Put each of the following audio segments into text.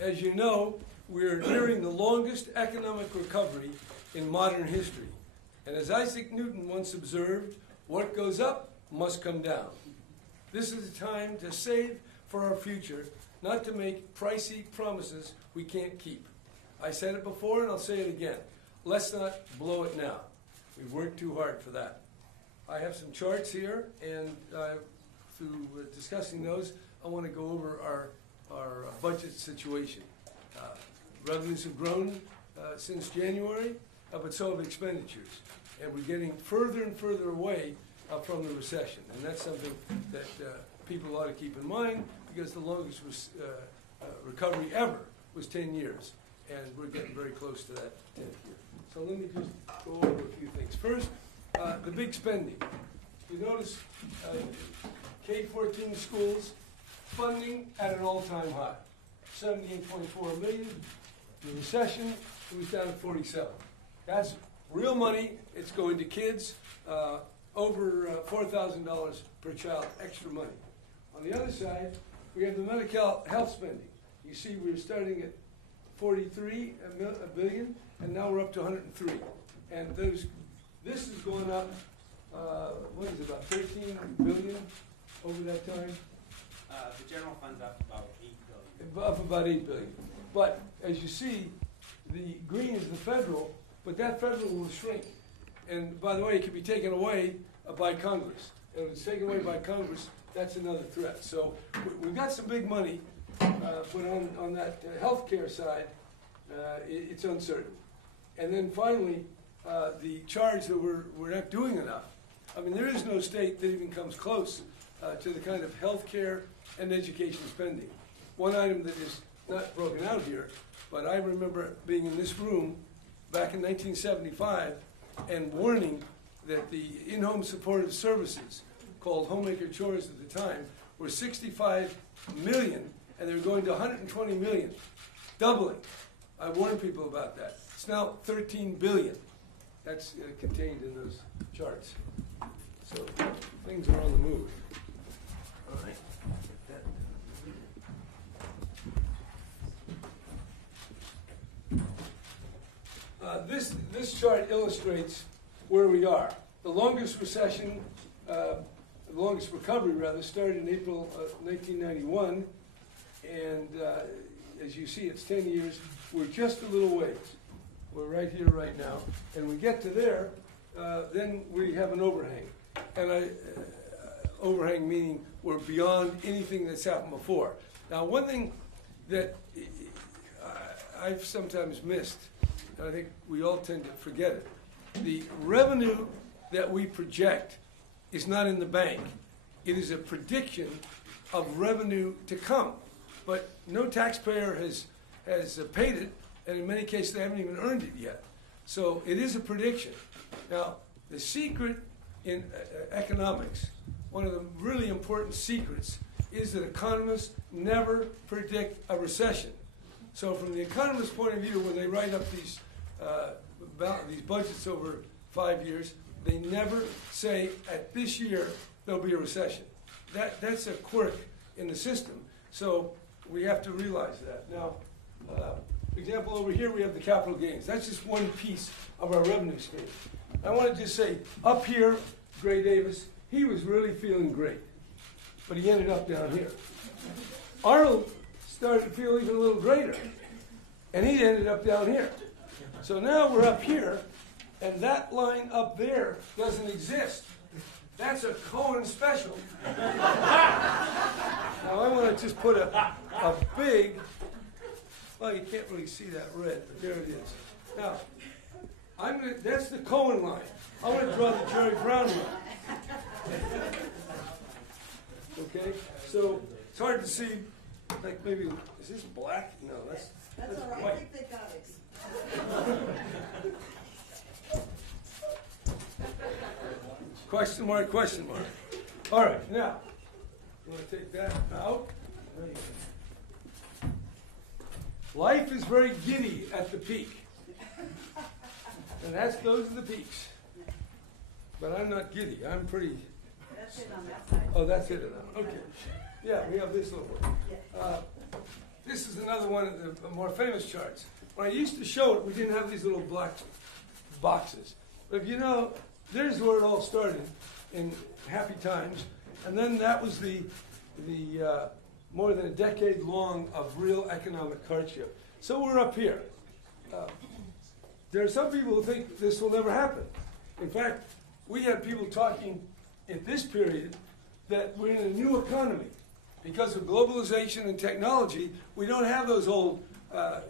As you know, we're nearing the longest economic recovery in modern history. And as Isaac Newton once observed, what goes up must come down. This is a time to save for our future, not to make pricey promises we can't keep. I said it before and I'll say it again. Let's not blow it now. We've worked too hard for that. I have some charts here, and through discussing those, I want to go over our budget situation. Revenues have grown since January, but so have expenditures. And we're getting further and further away from the recession. And that's something that people ought to keep in mind, because the longest recovery ever was 10 years. And we're getting very close to that 10th year. So let me just go over a few things. First, the big spending. You notice K-14 schools funding at an all-time high, $78.4 million. The recession, it was down to 47. That's real money. It's going to kids, over $4,000 per child, extra money. On the other side, we have the medical health spending. You see, we're starting at 43 billion, and now we're up to 103. And this is going up, what is it, about 13 billion over that time? The general fund's up about 8 billion. Up about 8 billion. But as you see, the green is the federal, but that federal will shrink. And by the way, it can be taken away by Congress. And if it's taken away by Congress, that's another threat. So we've got some big money, but on that health care side, it's uncertain. And then finally, the charge that we're not doing enough. I mean, there is no state that even comes close to the kind of health care and education spending. One item that is not broken out here, but I remember being in this room back in 1975 and warning that the in-home supportive services, called homemaker chores at the time, were 65 million, and they were going to 120 million, doubling. I warned people about that. It's now 13 billion. That's contained in those charts. So things are on the move. All right. This chart illustrates where we are. The longest recession, the longest recovery rather, started in April 1991, and as you see, it's 10 years. We're just a little ways. We're right here, right now, and we get to there, then we have an overhang, and overhang meaning we're beyond anything that's happened before. Now, one thing that I've sometimes missed, and I think we all tend to forget it, the revenue that we project is not in the bank. It is a prediction of revenue to come. But no taxpayer has paid it, and in many cases they haven't even earned it yet. So it is a prediction. Now, the secret in economics, one of the really important secrets, is that economists never predict a recession. So from the economist's point of view, when they write up these budgets over 5 years, they never say at this year there'll be a recession. That's a quirk in the system. So we have to realize that. Now, for example, over here we have the capital gains. That's just one piece of our revenue stream. I want to just say, up here, Gray Davis, he was really feeling great, but he ended up down here. Arnold started to feel even a little greater, and he ended up down here. So now we're up here, and that line up there doesn't exist. That's a Cohen special. Now I want to just put a big, well, you can't really see that red, but there it is. Now, that's the Cohen line. I want to draw the Jerry Brown line. Okay, so it's hard to see, like maybe, is this black? No, that's all right. white. I think they got it. Question mark, question mark. All right, now, you want to take that out? There you go. Life is very giddy at the peak. And those are the peaks. But I'm not giddy. I'm pretty... That's it on that side. Oh, that's it now. Okay. Yeah, we have this little one. this is another one of the more famous charts. When I used to show it, we didn't have these little black boxes. But you know, there's where it all started in happy times. And then that was the more than a decade long of real economic hardship. So we're up here. There are some people who think this will never happen. In fact, we had people talking at this period that we're in a new economy. Because of globalization and technology, we don't have those old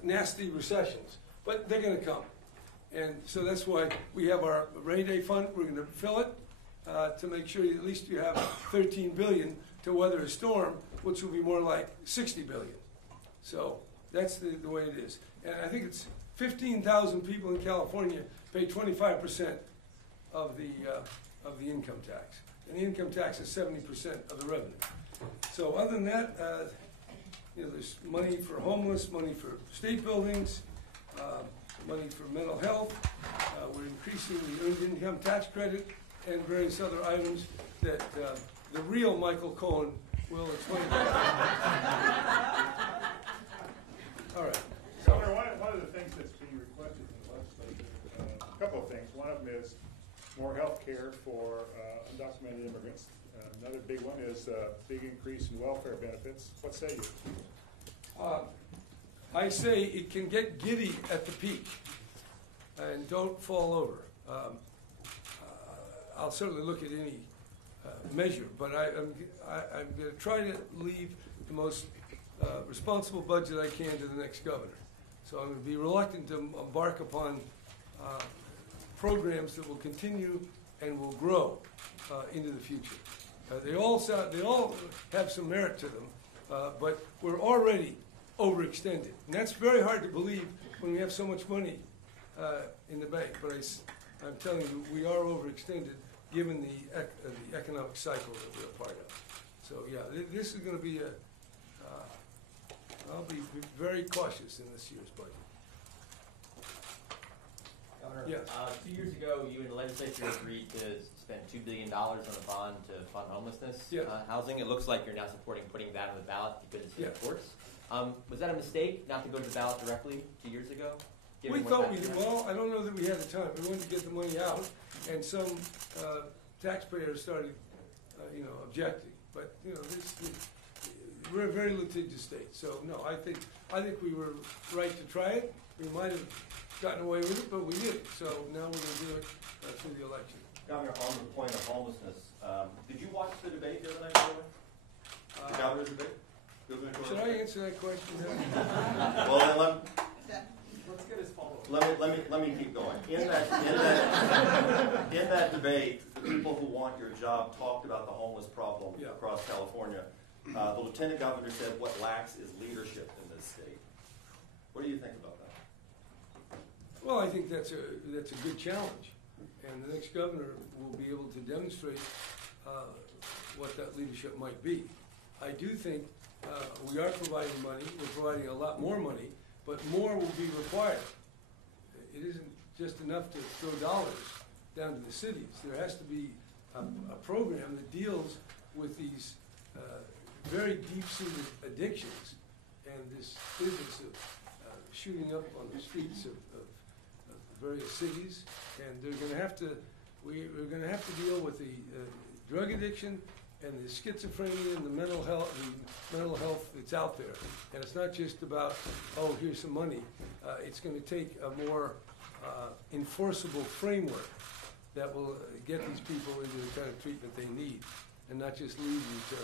nasty recessions. But they're going to come. And so that's why we have our rainy day fund. We're going to fill it to make sure at least you have $13 billion to weather a storm, which will be more like $60 billion. So that's the way it is. And I think it's 15,000 people in California pay 25% of the income tax. And the income tax is 70% of the revenue. So other than that, you know, there's money for homeless, money for state buildings, money for mental health. We're increasing the earned income tax credit and various other items that the real Michael Cohen will explain. All right. Governor, one of the things that's being requested from the legislature, a couple of things. One of them is more health care for undocumented immigrants. Another big one is a big increase in welfare benefits. What say you? I say it can get giddy at the peak, and don't fall over. I'll certainly look at any measure, but I'm going to try to leave the most responsible budget I can to the next governor. So I'm going to be reluctant to embark upon programs that will continue and will grow into the future. They all have some merit to them, but we're already overextended, and that's very hard to believe when we have so much money in the bank. But I'm telling you, we are overextended given the economic cycle that we're a part of. So yeah, this is going to be I'll be very cautious in this year's budget. Governor, Yes. 2 years ago, you and the legislature agreed to spend $2 billion on a bond to fund homelessness housing. It looks like you're now supporting putting that on the ballot because it's in the courts. Was that a mistake not to go to the ballot directly 2 years ago? We thought we did well. I don't know that we had the time. We wanted to get the money out, and some taxpayers started, objecting. But we're a very litigious state, so no. I think we were right to try it. We might have gotten away with it, but we did it. So now we're going to do it through the election. Governor, on the point of homelessness, did you watch the debate the other night, by the way? The governor's debate? Should I answer that question? Well, then Let's get his follow-up. let me keep going. In that debate, the people who want your job talked about the homeless problem across California. The lieutenant governor said what lacks is leadership in this state. What do you think about that? Well, I think that's a good challenge, and the next governor will be able to demonstrate what that leadership might be. I do think we are providing money. We're providing a lot more money, but more will be required. It isn't just enough to throw dollars down to the cities. There has to be a program that deals with these very deep-seated addictions and this business of shooting up on the streets of various cities. And we're going to have to deal with the drug addiction and the schizophrenia and the mental health that's out there. And it's not just about, oh, here's some money. It's going to take a more enforceable framework that will get these people into the kind of treatment they need, and not just leave them to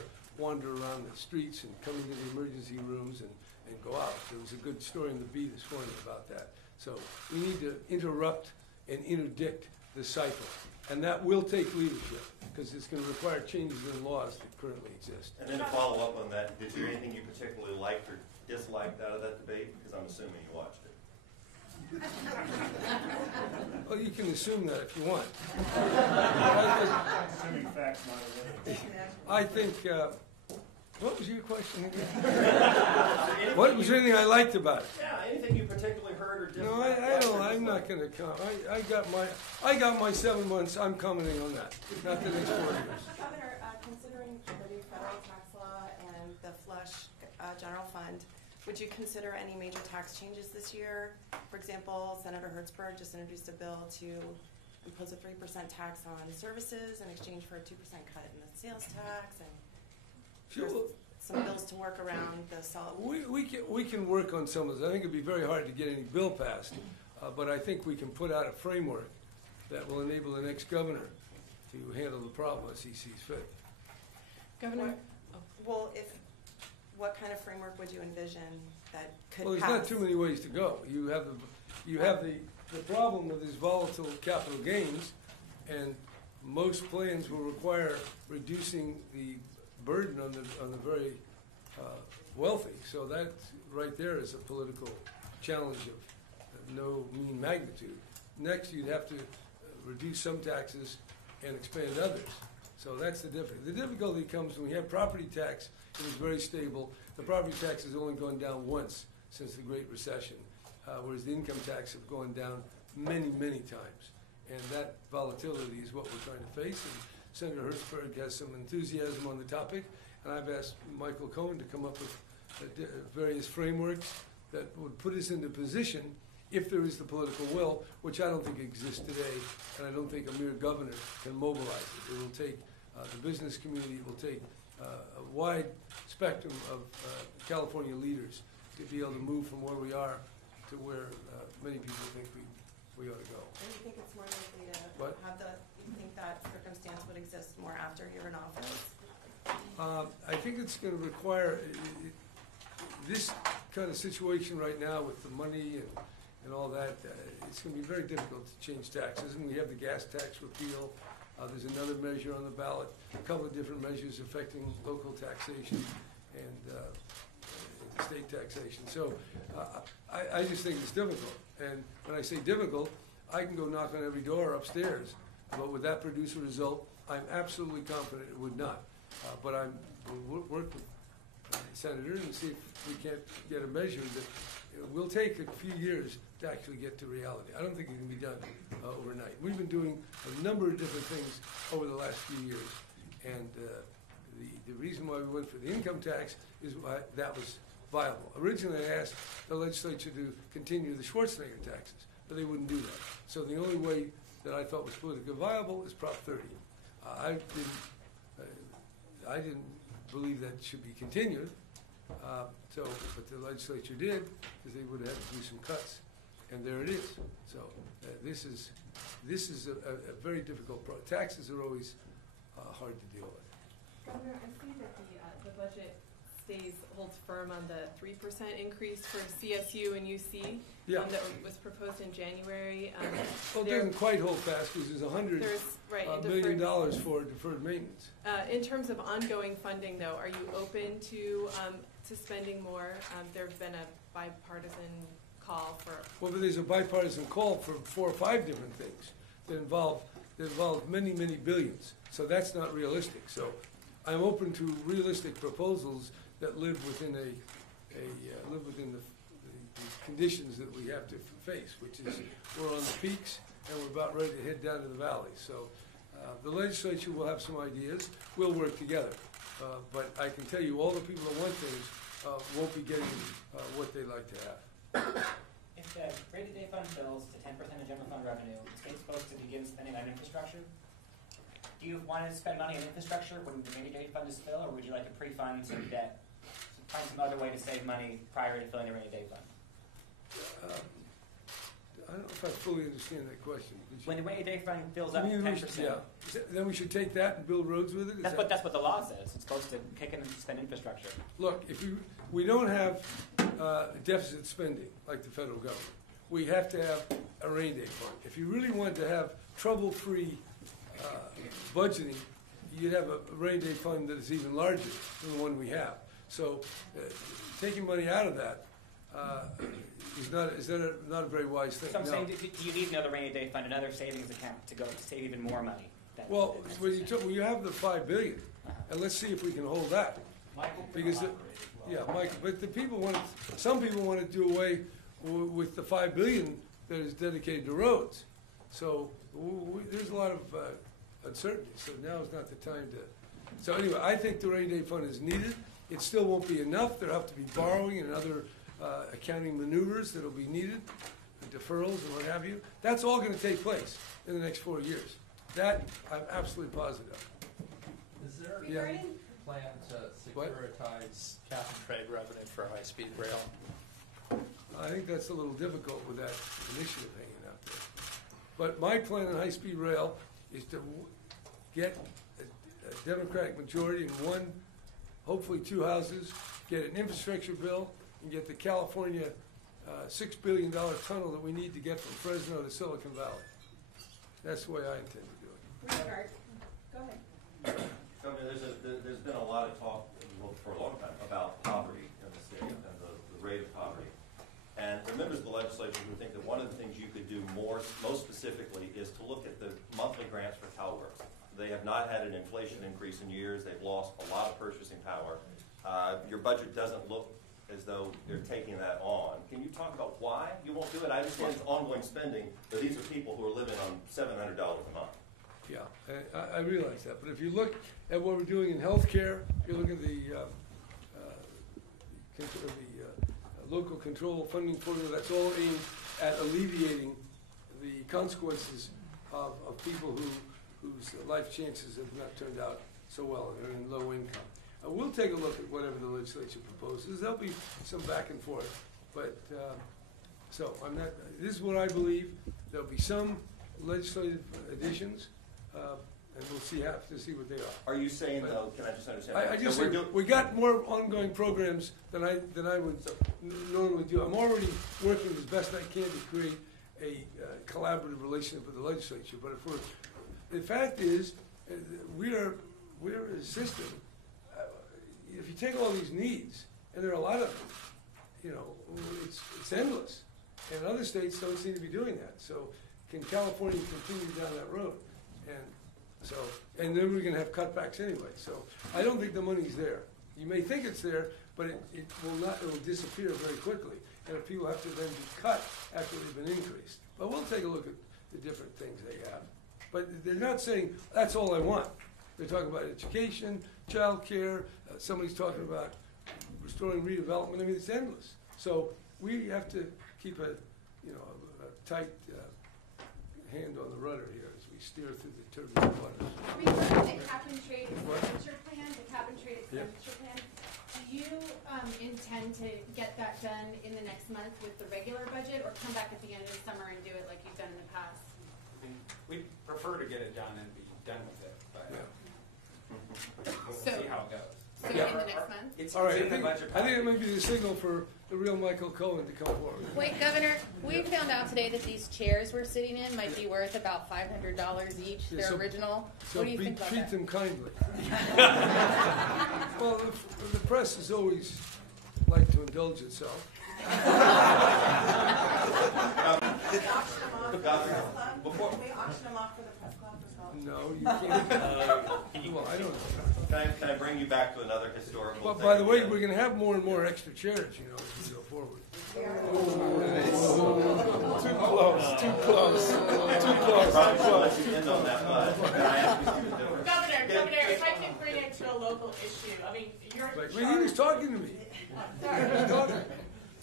wander around the streets and come into the emergency rooms and go out. There was a good story in the Bee this morning about that. So we need to interrupt and interdict the cycle. And that will take leadership, because it's going to require changes in laws that currently exist. And then to follow up on that, did you anything you particularly liked or disliked out of that debate? Because I'm assuming you watched it. Well, you can assume that if you want. Assuming facts, not evidence. I think, what was your question again? What was there anything I liked about it? Yeah, anything you particularly heard or disliked? No, I don't. I'm not going to comment. I got my 7 months. I'm commenting on that, not the next 4 years. Governor, considering the new federal tax law and the flush general fund, Would you consider any major tax changes this year? For example, Senator Hertzberg just introduced a bill to impose a 3% tax on services in exchange for a 2% cut in the sales tax, and Sure. there's some bills to work around the solid. We can work on some of this. I think it'd be very hard to get any bill passed, but I think we can put out a framework that will enable the next governor to handle the problem as he sees fit. Governor, well, what kind of framework would you envision that could Well, there's pass? not too many ways to go. You have the problem of these volatile capital gains, and most plans will require reducing the burden on the very wealthy. So that right there is a political challenge of no mean magnitude. Next, you'd have to reduce some taxes and expand others. So that's the difficulty. The difficulty comes when we have property tax. It was very stable. The property tax has only gone down once since the Great Recession, whereas the income tax have gone down many, many times. And that volatility is what we're trying to face. And Senator Hertzberg has some enthusiasm on the topic, and I've asked Michael Cohen to come up with various frameworks that would put us into position, if there is the political will, which I don't think exists today, and I don't think a mere governor can mobilize it. It will take the business community, it will take a wide spectrum of California leaders to be able to move from where we are to where many people think we ought to go. And you think it's more likely to What? have you think that circumstance would exist more after you're in office? I think it's going to require this kind of situation right now with the money and all that. It's going to be very difficult to change taxes, and we have the gas tax repeal. There's another measure on the ballot, a couple of different measures affecting local taxation and state taxation. So I just think it's difficult. And when I say difficult, I can go knock on every door upstairs, but would that produce a result? I'm absolutely confident it would not. But we'll work with the senator and see if we can't get a measure that will take a few years to actually get to reality. I don't think it can be done overnight. We've been doing a number of different things over the last few years, and the reason why we went for the income tax is why that was viable. Originally, I asked the legislature to continue the Schwarzenegger taxes, but they wouldn't do that. So the only way that I thought was politically viable is Prop 30. I didn't believe that should be continued, but the legislature did, because they would have had to do some cuts, and there it is. So this is a very difficult problem. Taxes are always hard to deal with. Governor, I see that the budget holds firm on the 3% increase for CSU and UC that was proposed in January. Well, it doesn't quite hold fast, because there's $100 million for deferred maintenance. In terms of ongoing funding, though, are you open to spending more? There have been a bipartisan call for. Well, but there's a bipartisan call for 4 or 5 different things that involve many, many billions. So that's not realistic. So I'm open to realistic proposals that live within the conditions that we have to face, which is we're on the peaks and we're about ready to head down to the valleys. So the legislature will have some ideas. We'll work together. But I can tell you all the people that want things won't be getting what they like to have. If the rainy day fund bills to 10% of general fund revenue, the state's supposed to begin spending on infrastructure. Do you want to spend money on infrastructure when the rainy day fund is filled, or would you like to pre-fund some debt, find some other way to save money prior to filling the rainy day fund? I don't know if I fully understand that question. When the rainy day fund fills up 10%. Then we should take that and build roads with it? That's what the law says. It's supposed to kick in and spend infrastructure. Look, if we don't have deficit spending like the federal government, we have to have a rainy day fund. If you really want to have trouble-free budgeting, you'd have a rainy day fund that is even larger than the one we have. So taking money out of that is not a very wise thing. So I'm saying, do you need another rainy day fund, another savings account to save even more money? Well, when you have the $5 billion, and let's see if we can hold that. Because Michael, but some people want to do away with the $5 billion that is dedicated to roads. So there's a lot of uncertainty. So now is not the time to. So anyway, I think the rainy day fund is needed. It still won't be enough. There'll have to be borrowing and other accounting maneuvers that'll be needed, deferrals and what have you. That's all gonna take place in the next 4 years. That, I'm absolutely positive. Is there Yeah. a plan to securitize cap and trade revenue for high-speed rail? I think that's a little difficult with that initiative hanging out there. But my plan on high-speed rail is to get a Democratic majority in one, hopefully 2 houses, get an infrastructure bill, and get the California $6 billion tunnel that we need to get from Fresno to Silicon Valley. That's the way I intend to do it. Richard, go ahead. Governor, there's been a lot of talk for a long time about poverty in the state and the rate of poverty. And there are members of the legislature who think that one of the things you could do most specifically is to look at the monthly grants for CalWORks. They have not had an inflation increase in years. They've lost a lot of purchasing power. Your budget doesn't look as though they're taking that on. Can you talk about why you won't do it? I understand it's ongoing spending, but these are people who are living on $700 a month. Yeah, I realize that. But if you look at what we're doing in healthcare, if you look at the local control funding formula, that's all aimed at alleviating the consequences of people whose life chances have not turned out so well and are in low income. We'll take a look at whatever the legislature proposes. There'll be some back and forth. But, so I'm not, this is what I believe. There'll be some legislative additions, and we'll have to see what they are. Are you saying, though, can I just understand? I just say we got more ongoing programs than I would normally do. I'm already working as best I can to create a collaborative relationship with the legislature. But the fact is, we're a system. If you take all these needs, and there are a lot of them, it's endless. And other states don't seem to be doing that. So can California continue down that road? And then we're going to have cutbacks anyway. So I don't think the money's there. You may think it's there, but it will not. It will disappear very quickly. And if people have to then be cut after they've been increased. But we'll take a look at the different things they have. But they're not saying that's all I want. They're talking about education, child care. Somebody's talking about restoring redevelopment. I mean, it's endless. So we have to keep a tight hand on the rudder here as we steer through the turbulent waters. Regarding the cap and trade expenditure plan, plan, do you intend to get that done in the next month with the regular budget, or come back at the end of the summer and do it like you've done in the past? We prefer to get it done and be done with it, but we'll So- see how it goes. So in the next month? It's All right, in the budget I think it package. may be the signal for the real Michael Cohen to come forward. Wait, Governor, we found out today that these chairs we're sitting in might be worth about $500 each. Yeah, They're so- original. So What do you think about treat that? them kindly. Well, the press has always liked to indulge itself. Before, Can we auction them off for the press club as well? No, you can't. Well, I don't know. can I bring you back to another historical But thing? by the way, we're going to have more and more extra chairs, as we go forward. Too close, too close, too close. Probably should let you end on that, but can I ask you something different? Governor, if I can bring it to a local issue, I mean, you're in But charge. he was talking to me.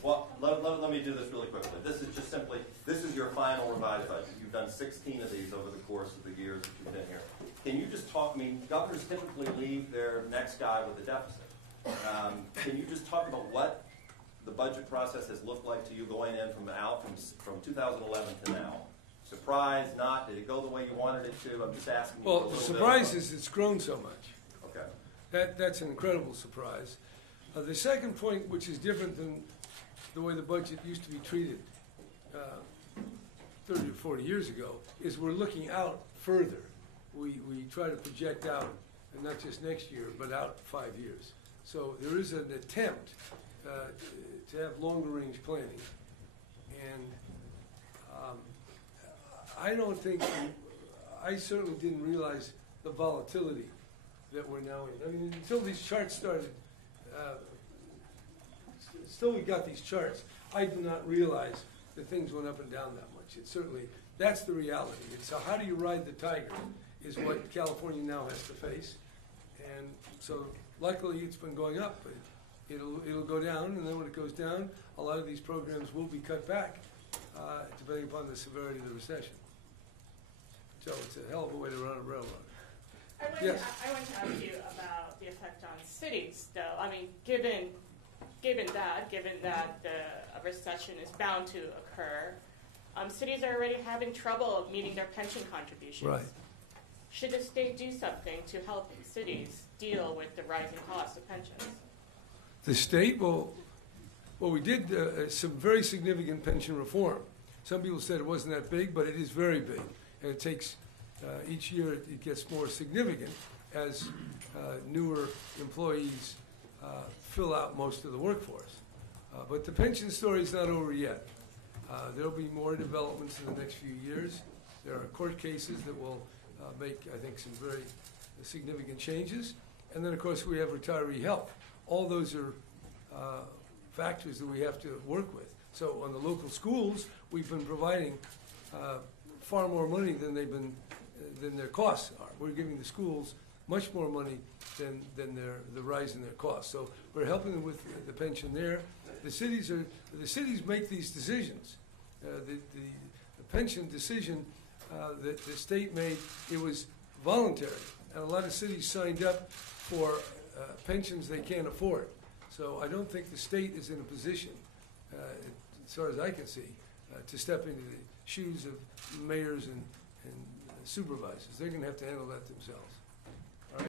Well, let me do this really quickly. This is just simply, this is your final revised budget. You've done 16 of these over the course of the years that you've been here. Can you just talk, governors typically leave their next guy with a deficit. Can you just talk about what the budget process has looked like to you going in from 2011 to now? Surprised, not? Did it go the way you wanted it to? I'm just asking you for a Well, little the bit surprise is it's grown so much. Okay. That's an incredible surprise. The second point, which is different than the way the budget used to be treated 30 or 40 years ago, is we're looking out further. We try to project out, and not just next year, but out 5 years. So there is an attempt to have longer range planning. And I don't think, I certainly didn't realize the volatility that we're now in. I mean, until these charts started, still we got these charts, I did not realize that things went up and down that much. It's certainly, that's the reality. It's how do you ride the tiger is what California now has to face. And so luckily it's been going up, but it'll go down, and then when it goes down, a lot of these programs will be cut back, depending upon the severity of the recession. So it's a hell of a way to run a railroad. Yes. I want to ask you about the effect on cities, though. I mean, given that a recession is bound to occur, cities are already having trouble meeting their pension contributions. Right. Should the state do something to help cities deal with the rising cost of pensions? The state, well, we did some very significant pension reform. Some people said it wasn't that big, but it is very big. And it takes, each year it gets more significant as newer employees fill out most of the workforce. But the pension story is not over yet. There'll be more developments in the next few years. There are court cases that will make, I think, some very significant changes. And then, of course, we have retiree health. All those are factors that we have to work with. So on the local schools, we've been providing far more money than than their costs are. We're giving the schools much more money than the rise in their costs. So we're helping them with the pension there. The cities make these decisions. The pension decision that the state made, it was voluntary, and a lot of cities signed up for pensions they can't afford. So I don't think the state is in a position, as far as I can see, to step into the shoes of mayors and supervisors. They're going to have to handle that themselves.